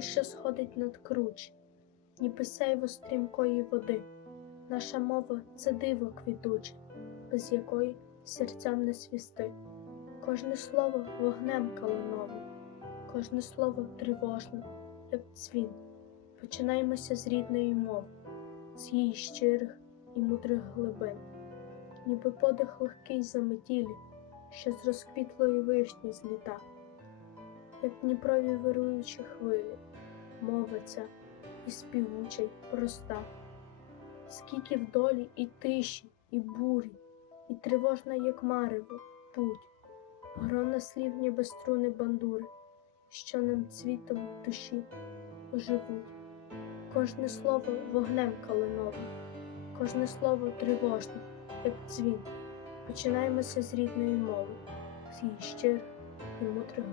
що сходить над круч, ніби сяйво стрімкої води. Наша мова це диво квітуче, без якої серцям не свісти. Кожне слово вогнем калиновим, кожне слово тривожне, як дзвін. Починаємося з рідної мови, з її щирих і мудрих глибин, ніби подих легкий заметілі, що з розквітлої вишні зліта, як Дніпрові вируючі хвилі, мова ця і співуча, й проста, скільки в долі і тиші, і бурі, і тривожна, як марево, путь, грона слів, ніби струни бандури, що нам цвітом душі оживуть. Кожне слово вогнем калиновим, кожне слово тривожне, як дзвін. Починаємося з рідної мови, з її щирих і мудрих.